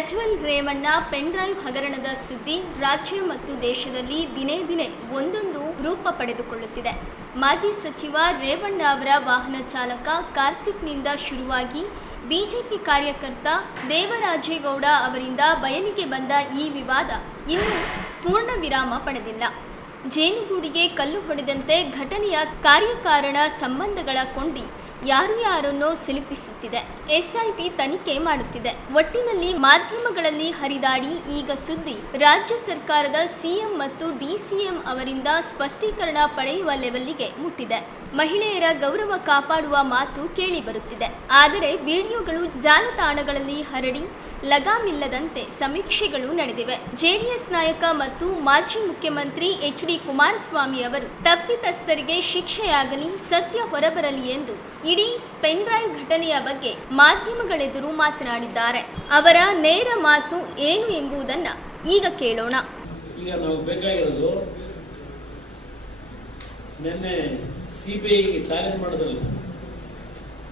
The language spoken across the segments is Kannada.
ಪ್ರಜ್ವಲ್ ರೇವಣ್ಣ, ಪೆನ್ಡ್ರೈವ್ ಹಗರಣದ ಸುದ್ದಿ ರಾಜ್ಯ ಮತ್ತು ದೇಶದಲ್ಲಿ ದಿನೇ ದಿನೇ ಒಂದೊಂದು ರೂಪ ಪಡೆದುಕೊಳ್ಳುತ್ತಿದೆ. ಮಾಜಿ ಸಚಿವ ರೇವಣ್ಣ ಅವರ ವಾಹನ ಚಾಲಕ ಕಾರ್ತಿಕ್ನಿಂದ ಶುರುವಾಗಿ ಬಿಜೆಪಿ ಕಾರ್ಯಕರ್ತ ದೇವರಾಜೇಗೌಡ ಅವರಿಂದ ಬಯಲಿಗೆ ಬಂದ ಈ ವಿವಾದ ಇನ್ನೂ ಪೂರ್ಣ ವಿರಾಮ ಪಡೆದಿಲ್ಲ. ಜೇನುಗೂಡಿಗೆ ಕಲ್ಲು ಹೊಡೆದಂತೆ ಘಟನೆಯ ಕಾರ್ಯಕಾರಣ ಸಂಬಂಧಗಳ ಕೊಂಡಿ ಯಾರು ಯಾರನ್ನೋ ಸಿಲುಕಿಸುತ್ತಿದೆ? ಎಸ್ಐಟಿ ತನಿಖೆ ಮಾಡುತ್ತಿದೆ. ಒಟ್ಟಿನಲ್ಲಿ ಮಾಧ್ಯಮಗಳಲ್ಲಿ ಹರಿದಾಡಿ ಈಗ ಸುದ್ದಿ. ರಾಜ್ಯ ಸರ್ಕಾರದ ಸಿಎಂ ಮತ್ತು ಡಿಸಿಎಂ ಅವರಿಂದ ಸ್ಪಷ್ಟೀಕರಣ ಪಡೆಯುವ ಲೆವೆಲ್ಗೆ ಮುಟ್ಟಿದೆ. ಮಹಿಳೆಯರ ಗೌರವ ಕಾಪಾಡುವ ಮಾತು ಕೇಳಿ ಬರುತ್ತಿದೆ ಆದರೆ ವಿಡಿಯೋಗಳು ಜಾಲತಾಣಗಳಲ್ಲಿ ಹರಡಿ ಲಗಾಮಿಲ್ಲದಂತೆ ಸಮೀಕ್ಷೆಗಳು ನಡೆದಿವೆ. ಜೆಡಿಎಸ್ ನಾಯಕ ಮತ್ತು ಮಾಜಿ ಮುಖ್ಯಮಂತ್ರಿ ಎಚ್ ಡಿ ಕುಮಾರಸ್ವಾಮಿ ಅವರು ತಪ್ಪಿತಸ್ಥರಿಗೆ ಶಿಕ್ಷೆಯಾಗಲಿ ಸತ್ಯ ಹೊರಬರಲಿ ಎಂದು ಇಡೀ ಪೆನ್ಡ್ರೈವ್ ಘಟನೆಯ ಬಗ್ಗೆ ಮಾಧ್ಯಮಗಳೆದುರು ಮಾತನಾಡಿದ್ದಾರೆ. ಅವರ ನೇರ ಮಾತು ಏನು ಎಂಬುದನ್ನ ಈಗ ಕೇಳೋಣ. ಈಗ ನಾವು ಬೇಕಾಗಿರೋದು ನಿನ್ನೆ ಸಿ ಬಿ ಐಗೆ ಚಾಲೆಂಜ್ ಮಾಡಿದ್ರಲ್ಲ,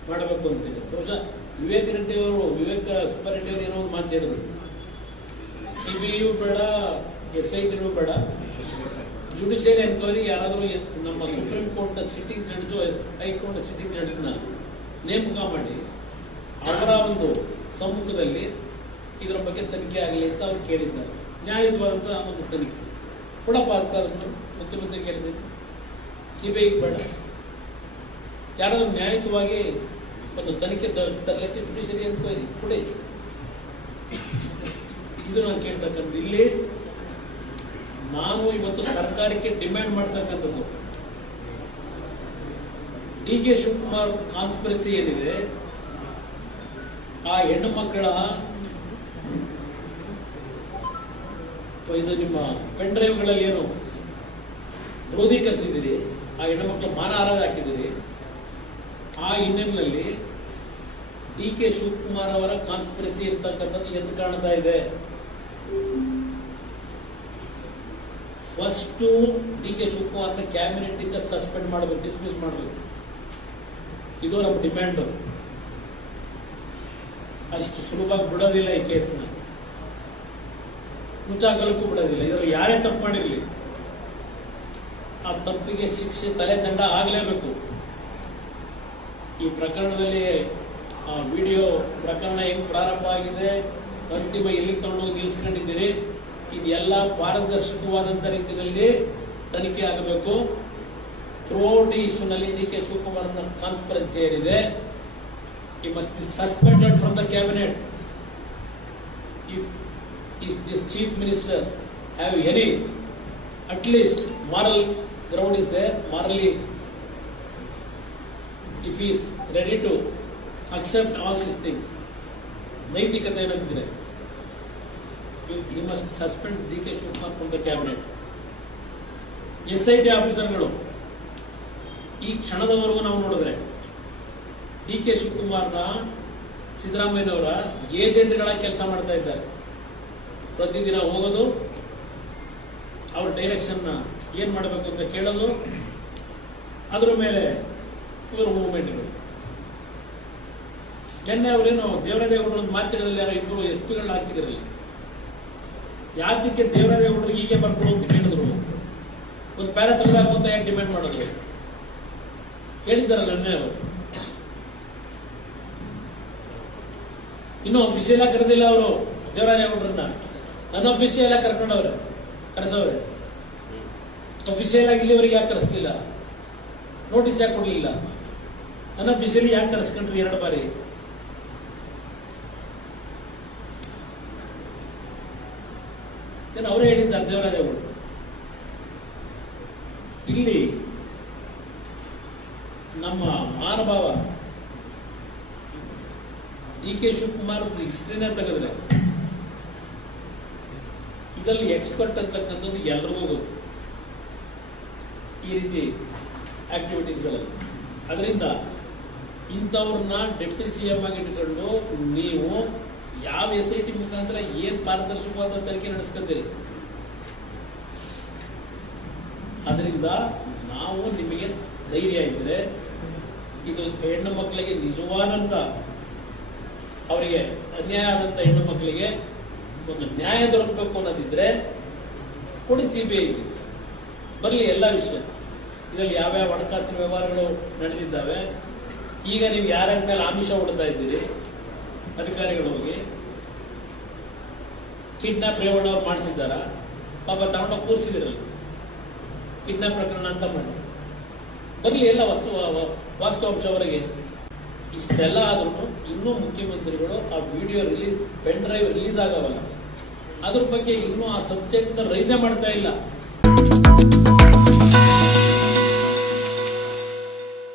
ಮಾಡಬೇಕು ಅಂತಿದೆ ಬಹುಶಃ ವಿವೇಕ್ ರೆಡ್ಡಿ ಅವರು, ವಿವೇಕ ಸುಬ್ಬಾರೆಡ್ಡಿ ಅವರು ಮಾತು ಹೇಳಿದ್ರು. ಸಿ ಬಿ ಐಯು ಬೇಡ ಎಸ್ ಐ ಟಿನೂ ಬೇಡ. ಜುಡಿಷಿಯಲ್ ಎನ್ಕ್ವೈರಿ ಯಾರಾದರೂ ನಮ್ಮ ಸುಪ್ರೀಂ ಕೋರ್ಟ್ನ sitting judge high court sitting ಜಡ್ಜ್ನ ನೇಮಕ ಮಾಡಿ, ಅವರ ಒಂದು ಸಮ್ಮುಖದಲ್ಲಿ ಇದರ ಬಗ್ಗೆ ತನಿಖೆ ಆಗಲಿ ಅಂತ ಅವ್ರು ಕೇಳಿದ್ದಾರೆ. ನ್ಯಾಯಯುತವಾದಂಥ ಒಂದು ತನಿಖೆ. ಕೊಡಪ್ಪ ಅದಕ್ಕೆ ಮುಖ್ಯಮಂತ್ರಿ ಕೇಳಿದ್ದೀನಿ ಸಿ ಬಿ ಐಗೆ ಬೇಡ. ಯಾರಾದರೂ ನ್ಯಾಯಯುತವಾಗಿ ಒಂದು ತನಿಖೆ ತರಲಿಕ್ಕೆ ಜುಡಿಷಿಯರಿ ಎನ್ಕ್ವೈರಿ ಕೊಡಿ. ಇದು ನಾನು ಕೇಳ್ತಕ್ಕಂಥ ಇಲ್ಲಿ ನಾನು ಇವತ್ತು ಸರ್ಕಾರಕ್ಕೆ ಡಿಮ್ಯಾಂಡ್ ಮಾಡ್ತಕ್ಕಂಥದ್ದು. ಡಿ ಕೆ ಶಿವಕುಮಾರ್ ಕಾನ್ಸ್ಪಿರಸಿ ಏನಿದೆ, ಆ ಹೆಣ್ಣು ಮಕ್ಕಳ ಇದು ನಿಮ್ಮ ಪೆನ್ ಡ್ರೈವ್ಗಳಲ್ಲಿ ಏನು? ಕ್ರೋಧೀಕರಿಸಿದಿರಿ ಆ ಹೆಣ್ಣು ಮಕ್ಕಳ ಆರಾಧ ಹಾಕಿದಿರಿ ಆ ಹಿನ್ನೆಲೆಯಲ್ಲಿ ಡಿ ಕೆ ಶಿವಕುಮಾರ್ ಅವರ ಕಾನ್ಸ್ಪಿರಸಿ ಇರ್ತಕ್ಕಂಥದ್ದು ಎದ್ದು ಕಾಣ್ತಾ ಇದೆ. ಫಸ್ಟು ಡಿ ಕೆ ಶಿವಕುಮಾರ್ನ ಕ್ಯಾಬಿನೆಟ್ ಇಂದ ಸಸ್ಪೆಂಡ್ ಮಾಡಬೇಕು ಡಿಸ್ಮಿಸ್ ಮಾಡಬೇಕು. ಇದು ನಮ್ಮ ಡಿಮ್ಯಾಂಡು ಅಷ್ಟು ಸುಲಭವಾಗಿ ಬಿಡೋದಿಲ್ಲ ಈ ಕೇಸ್ನ ಮುಚ್ಚಾಕಲಕ್ಕೂ ಬಿಡೋದಿಲ್ಲ. ಇದರಲ್ಲಿ ಯಾರೇ ತಪ್ಪು ಮಾಡಿರಲಿ. ಆ ತಪ್ಪಿಗೆ ಶಿಕ್ಷೆ ತಲೆ ದಂಡ ಆಗಲೇಬೇಕು. ಈ ಪ್ರಕರಣದಲ್ಲಿ ವಿಡಿಯೋ ಪ್ರಕರಣ ಹೆಂಗ್ ಪ್ರಾರಂಭ ಆಗಿದೆ ಅಂತಿಮ ಎಲ್ಲಿ ತಗೊಂಡೋಗಿ ನಿಲ್ಲಿಸ್ಕೊಂಡಿದ್ದೀರಿ ಇದೆಲ್ಲ ಪಾರದರ್ಶಕವಾದಂಥ ರೀತಿಯಲ್ಲಿ ತನಿಖೆ ಆಗಬೇಕು. ಥ್ರೂಔಟ್ ಈ ಇಶ್ಯೂನಲ್ಲಿ ಡಿ ಕೆ ಶಿವಕುಮಾರ್ ಕಾನ್ಸ್ಪರೆನ್ಸಿ ಏನಿದೆ ಈ must be suspended from the cabinet if if this chief minister have any at least moral ground is there, morally if is ready to to all all things ನೈತಿಕತೆ ಏನಾಗ್ತಿದೆ he must suspend D K Shivakumar from the cabinet S I T ಆಫೀಸರ್ಗಳು ಈ ಕ್ಷಣದವರೆಗೂ ನಾವು ನೋಡಿದ್ರೆ ಡಿ ಕೆ ಶಿವಕುಮಾರ್ನ ಸಿದ್ದರಾಮಯ್ಯನವರ ಏಜೆಂಟ್ಗಳ ಕೆಲಸ ಮಾಡ್ತಾ ಇದ್ದಾರೆ. ಪ್ರತಿದಿನ ಹೋಗೋದು, ಅವ್ರ ಡೈರೆಕ್ಷನ್ನ ಏನು ಮಾಡಬೇಕು ಅಂತ ಕೇಳೋದು, ಅದ್ರ ಮೇಲೆ ಇವರು ಮೂವ್ಮೆಂಟ್ಗಳು ನಿನ್ನೆ ಅವರೇನು ದೇವರಾಜೇಗೌಡರು ಮಾತಿನಲ್ಲಿ ಯಾರೋ ಇಬ್ಬರು ಎಸ್ ಪಿಗಳನ್ನ ಹಾಕಿದಿರಲಿ ಯಾತಕ್ಕೆ ಹುಡುಗರು ಹೀಗೆ ಬರ್ಕೊಡು ಅಂತ ಕೇಳಿದ್ರು ಒಂದು ಪ್ಯಾರ ತೆಗೆದಾಗ ಅಂತ ಯಾಕೆ ಡಿಮ್ಯಾಂಡ್ ಮಾಡಿದ್ರು ಹೇಳಿದ್ದಾರಲ್ಲ ನಿನ್ನೆ ಅವರು ಇನ್ನೂ ಅಫಿಷಿಯಲ್ ಆಗಿ ಕರೆದಿಲ್ಲ ಅವರು ದೇವರಾಜೇಗೌಡರನ್ನ ಅನ್ಅಫಿಷಿಯಲ್ ಆಗಿ ಕರ್ಕೊಂಡವ್ರೆ. ಕರೆಸವ್ರೆ. ಅಫಿಷಿಯಲ್ ಆಗಿ ಇಲ್ಲಿವರೆಗೆ ಯಾಕೆ ಕರೆಸ್ತಿಲ್ಲ ನೋಟಿಸ್ ಯಾಕೆ ಕೊಡಲಿಲ್ಲ? ಅನ್ಅಫಿಷಿಯಲಿ ಯಾಕೆ ಕರೆಸ್ಕೊಂಡ್ರಿ ಎರಡು ಬಾರಿ? ಏನು ಅವರೇ ಹೇಳಿದ್ದಾರೆ ದೇವರಾಜೇಗೌಡರು ಇಲ್ಲಿ ನಮ್ಮ ಮಹಾನುಭಾವ ಡಿ ಕೆ ಶಿವಕುಮಾರ್ ಹಿಸ್ಟ್ರಿನೇ ತೆಗೆದ್ರೆ, ಇದರಲ್ಲಿ ಎಕ್ಸ್ಪರ್ಟ್ ಅಂತಕ್ಕಂಥದ್ದು ಎಲ್ರಿಗೂ ಗೊತ್ತು. ಈ ರೀತಿ ಆಕ್ಟಿವಿಟೀಸ್ಗಳಲ್ಲಿ ಅದರಿಂದ ಇಂಥವ್ರನ್ನ ಡೆಪ್ಟಿ ಸಿ ಎಂ ಆಗಿ ಇಟ್ಕೊಂಡು ನೀವು ಯಾವ ಎಸ್ ಐ ಟಿ ಮುಖಾಂತರ ಏನ್ ಪಾರದರ್ಶಕವಾದ ತನಿಖೆ ನಡೆಸ್ಕೊತೀರಿ? ಅದರಿಂದ ನಾವು ನಿಮಗೆ ಧೈರ್ಯ ಇದ್ರೆ ಇದು ಹೆಣ್ಣು ಮಕ್ಕಳಿಗೆ ನಿಜವಾದಂತ ಅವರಿಗೆ ಅನ್ಯಾಯ ಆದಂತ ಹೆಣ್ಣು ಮಕ್ಕಳಿಗೆ ಒಂದು ನ್ಯಾಯ ದೊರಕಬೇಕು ಅನ್ನೋದಿದ್ರೆ ಕೊಡಿ ಸಿ ಬಿ ಐಗೆ ಬರಲಿ ಎಲ್ಲ ವಿಷಯ. ಇದರಲ್ಲಿ ಯಾವ್ಯಾವ ಹಣಕಾಸಿನ ವ್ಯವಹಾರಗಳು ನಡೆದಿದ್ದಾವೆ? ಈಗ ನೀವು ಯಾರ್ಯಾರ ಮೇಲೆ ಆಮಿಷ ಹೊಡ್ತಾ ಇದ್ದೀರಿ? ಅಧಿಕಾರಿಗಳು ಹೋಗಿ ಕಿಡ್ನಾಪ್ ರೇವಣ್ಣ ಅವ್ರು ಮಾಡಿಸಿದ್ದಾರ? ಪಾಪ ತಗೊಂಡೋಗಿ ಕೂರಿಸಿದಿರಲ್ಲ. ಕಿಡ್ನಾಪ್ ಪ್ರಕರಣ ಅಂತ ಮಾಡಿ. ಬರಲಿ ಎಲ್ಲ ವಸ್ತು ವಾಸ್ತವಾಂಶ ಅವರಿಗೆ ಇಷ್ಟೆಲ್ಲ ಆದ್ರೂ ಇನ್ನೂ ಮುಖ್ಯಮಂತ್ರಿಗಳು ಆ video release pen drive release ಆಗವಲ್ಲ. ಅದ್ರ ಬಗ್ಗೆ ಇನ್ನೂ ಆ ಸಬ್ಜೆಕ್ಟ್ನ ರೈಸೇ ಮಾಡ್ತಾ ಇಲ್ಲ.